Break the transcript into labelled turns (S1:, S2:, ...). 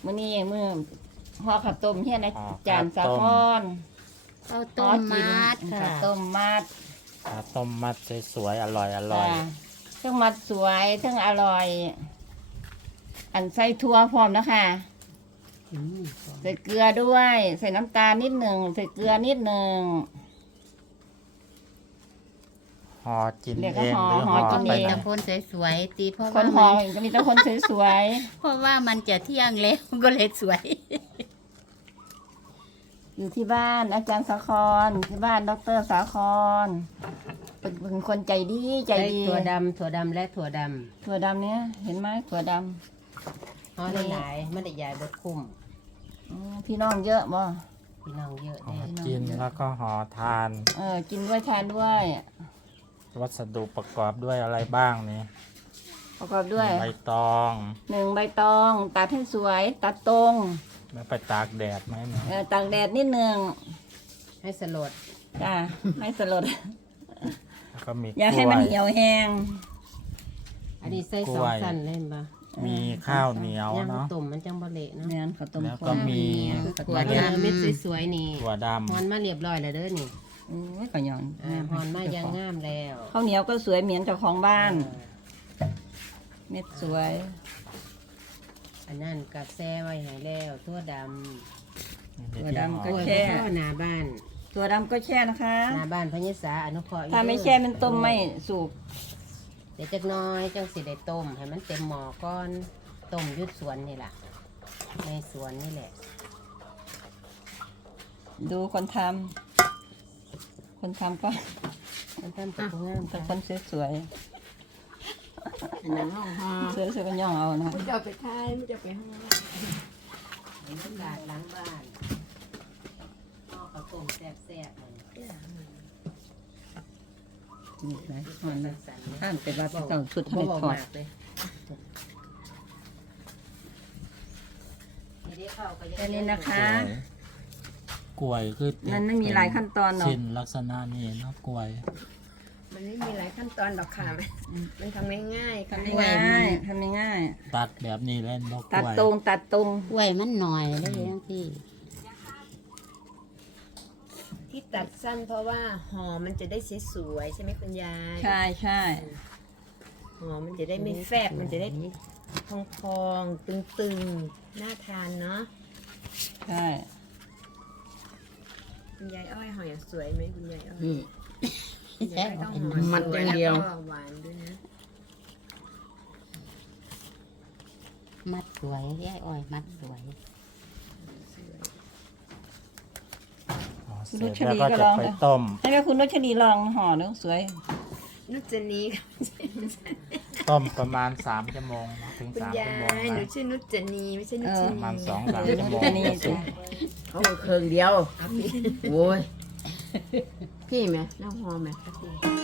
S1: มื้อนี้มื้อห่อข้าวต้มเฮียนอาจารย์สาคร
S2: ข้าวต้มมัดค่ะ
S1: ข้าวต้มมัด
S3: ข้าวต้มมัดสวยๆอร่อย
S1: จ้ะเครื่องมัดสวยเครื่องอร่อย อันใส่ถั่วพร้อมนะคะใส่เกลือด้วย ใส่น้ำตาลนิดหนึ่งใส่เกลือนิดหนึ่ง
S3: ห่อกิน
S1: เดี๋ยว
S3: เอ
S1: ก็
S3: ง
S1: ห่อ
S3: หรือ
S1: ห่อ
S3: ห่อ
S1: กิน
S3: ไป
S1: เอง
S2: แต่คนสวยๆตีเพราะ
S1: ค
S2: ว่าน
S1: ห่อ
S2: มัน
S1: ก็มีแต่คนสวย
S2: เพราะว่ามันจะเที่ยงแล้วก็เลยสวย
S1: ๆอยู่ที่บ้านอาจารย์สาครที่บ้านดรสาครเป็นคนใจดีใจดี
S4: ถั่วดำและถั่วด
S1: ถั่วดำเนี้ยเห็นไหมถั่วด
S4: ำห่อหลายๆไม่ได้ใหญ่บดคุ้ม
S1: ำพี่น้องเยอะบ่
S4: พี่น้องเยอะ
S3: ห่อ
S4: แน่
S3: กินแล้วก็ห่อทาน
S1: กินด้วยทานด้วย
S3: วัสดุประกอบด้วยอะไรบ้างนี่
S1: ประกอบด้วย
S3: ใบตอง
S1: 1 ใบตองตัดให้สวยตัดตรง
S3: แล้วไปตากแดดไหมเนี่ย
S1: ตากแดดนิดหนึ่ง
S4: ให้สลด
S1: จ้าให้สลด
S3: แล้วก็มี
S1: อย่าก ให้
S3: ล้
S1: มัน
S3: วย
S1: เหี่ยวแห้ง
S4: อันนี้ใส่สองสั้นเล่นปะ
S3: มีข้าวเหนียว
S4: ย่าง
S3: เนาะ
S4: ตุ่มมันจังบะเละเนาะ
S1: เนี่ยข้าวต้ม
S3: แล้ว
S1: ข้
S3: ก็
S1: น
S3: มี
S4: ถั่วดำเม็ดสวยๆนี่
S3: ถั่วด
S4: ฮอนมาเรียบร้อยแล้วเด้อนี่
S1: ก็หย่อน
S4: ฮอนมายังงามแล้ว
S1: ข้าวเหนียวก็สวยเหมือนเจ้าของบ้าน เม็ดสวย
S4: อันนั้นกับแซ่ไว้ให้แล้วถั่วด
S3: ำ
S1: ถั่วดำ
S4: ำ
S1: ก็
S4: กล้วย
S1: แช่
S4: พ่อหน้าบ้าน
S1: ถั่วดำก็แช่นะคะ
S4: หน้าบ้านพญษาอนุเคราะห์อยู่
S1: ถ้าไม่
S4: เด้อ
S1: แช่มันต้มไม่สุก
S4: เดี๋ยวจักหน้อยจังสิได้ต้มให้มันเต็มหม้อก่อนต้มอยุดสวนนี่ล่ะในสวนนี่แหละ
S1: ดูคนทำคนทำก็
S4: มันทำกับผู้งาม
S1: เป็น
S4: ค่ะ
S1: คนสวย
S2: อันนั้นห้องห่อ
S1: ๆสวยๆก็ย่องเอานะ
S2: ไม่จะไปทายไม่จะไปห้อง
S4: บรรยากาศหล้างบ้านพ่อเขาต้มแซ่บๆมัน
S1: นี่ไรหอนเลย
S4: สั่น
S1: ข้ามไปว่าไปเก่าชุดให้
S4: บ่
S1: ถ
S4: บอก
S1: อด
S4: มากเลยนี่ได้เข้าก็ยัง
S1: แค่นี้นะคะ
S3: กล้วยคือ
S1: มันไม่มีหลายขั้นตอนหรอก
S3: ชิ้นลักษณะนี้เนาะกล้วย
S2: มันไม่มีหลายขั้นตอนหรอกค่ะมันทำง่ายๆค่ะ
S1: ทำง่ายๆทำง่าย
S3: ตัดแบบนี้เล่นบ่ก
S1: ๆตัด
S3: ล้วย
S1: ตรงตัดตรง
S2: กล้วยมันหน่อยได้ยังพี่
S5: ที่ตัดสั้นเพราะว่าห่อมันจะได้สวยๆใช่ไหมคุณยาย
S1: ใช่ใช่
S5: ห่อมันจะได้ไม่แฟบมันจะได้พองๆตึงๆน่าทานเนาะ
S1: ใช่
S5: คุณยายอ้อยห่ออย่างสวยไหมคุณยายอ้อย
S2: นี่
S5: คุณยายอ้อยต้องห่อ
S2: มัดอย่างเดียว
S5: แล้วก็หวานด้วยนะ
S2: มัดสวยยายอ้อยมัดสวย
S3: อ๋อเสร็จแล้วก็จะไปต้ม
S1: ให้แม่คุณนุชนีลองห่อเนื้อสวย
S5: นุชนีค่ะ
S3: ต้มประมาณ3 ชั่วโมงนะถึง
S5: คุณ
S3: 3
S5: ยา
S3: ชั่วโมง
S5: ยหนู
S3: นะ
S5: ชื่อนุชนีไม่ใช่นุช
S3: ป
S5: นี
S3: ระมาณ2-3 ชั่วโมง
S1: อันนี้จ้ะ
S2: เอาเครื่องเดียวโอ้ยพี่ไหมน้ำหอมไหม